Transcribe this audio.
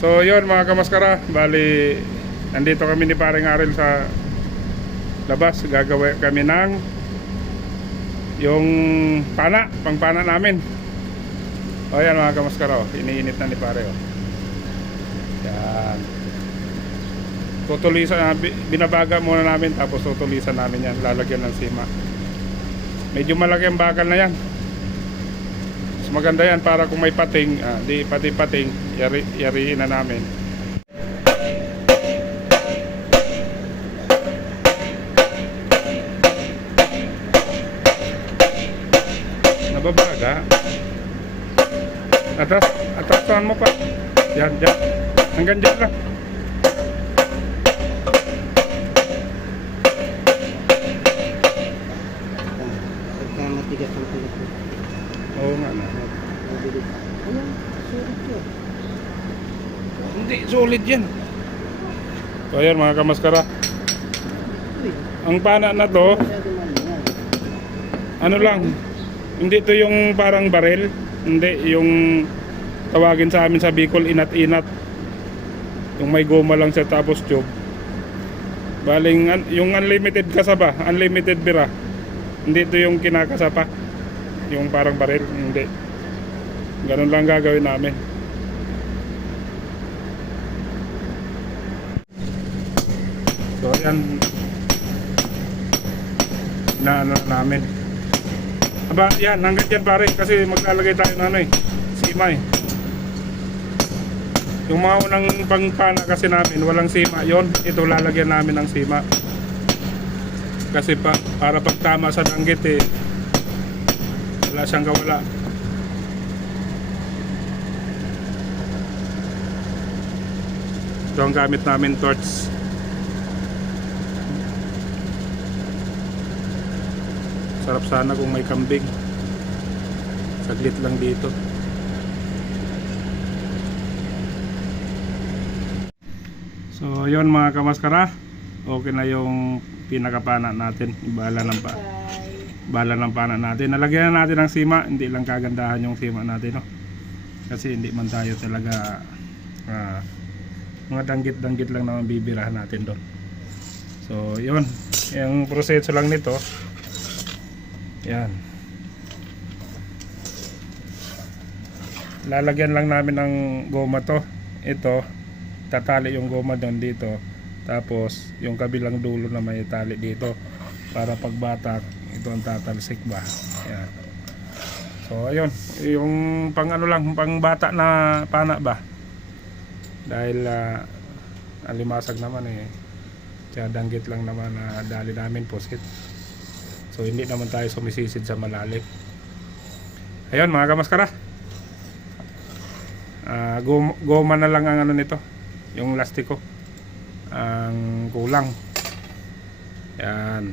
So yun mga kamaskara, bali nandito kami ni paring Aril sa labas. Gagawin kami ng yung pangpana namin. O yan mga kamaskara, iniinit na ni pare. Yan, tutulisan, binabaga muna namin, tapos tutulisan namin yan, lalagyan ng sima. Medyo malaki ang bakal na yan. Mas maganda yan para kung may pating, di pati-pating, yariin na namin. Nababaga. Atrasan mo pa. Yan, yan. Hanggang dyan lang. Matigas ang tulad ko. Oo nga na. Ano? Sulit yun. Hindi, solid yan. So ayan mga kamaskara, ang pana na to, ano lang, hindi to yung parang barel, hindi, yung tawagin sa amin sa Bicol, inat-inat. Yung may goma lang siya tapos tube. Baling, yung unlimited kasaba, unlimited bira. Hindi to yung kinakasapa, yung parang baril, hindi. Ganun lang gagawin namin. So ayan, na ano namin. Aba, yan, hanggang dyan pare, kasi maglalagay tayo ng ano sima eh. Yung mga unang pangpana kasi namin, walang sima. Yon, ito lalagyan namin ng sima. Kasi para pagtama sa danggit wala siyang kawala. Ito ang gamit namin, torch. Sarap sana kung may kambing. Saglit lang dito. So yun mga kamaskara, okay na yung pinakapana natin. Bala ng pana natin. Nalagyan na natin ng sima. Hindi lang kagandahan yung sima natin, no? Kasi hindi man tayo talaga mga danggit-danggit lang naman bibirahan natin doon. So yun, yung proseso lang nito. Yan, lalagyan lang namin ng goma to. Ito, tatali yung goma doon dito. Tapos yung kabilang dulo na may tali dito para pagbatak ito ang tatalsik ba. Yan. So ayun, yung pang ano lang, pang bata na pana ba, dahil alimasag naman tsaka danggit lang naman na dali namin pusit. So hindi naman tayo sumisisid sa malalim. Ayun mga kamaskara, goma na lang ang ano nito, yung lastiko ang kulang. Yan.